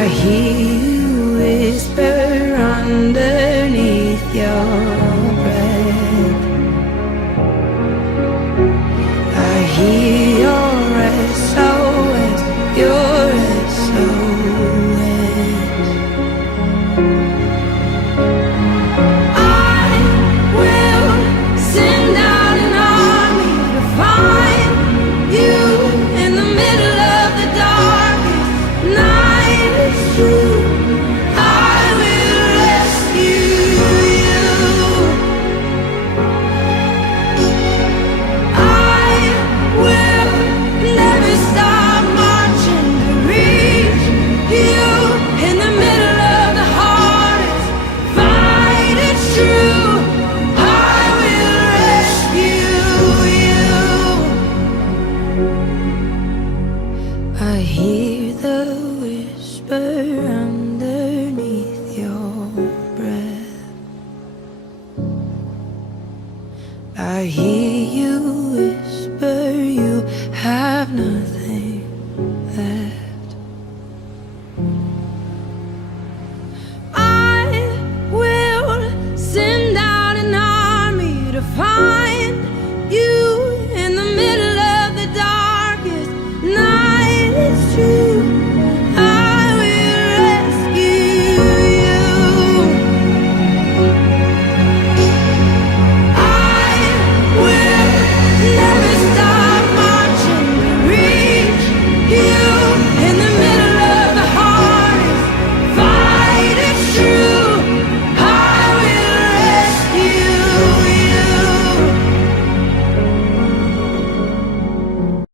I hear you whisper underneath your breath. I hear your SOS, your SOS. I will send out an army to find you in the middle of the darkest night. It's true, I will rescue you. I will never stop marching to reach you in the middle of the hardest fight. It's true, I will rescue you. I hear the whisper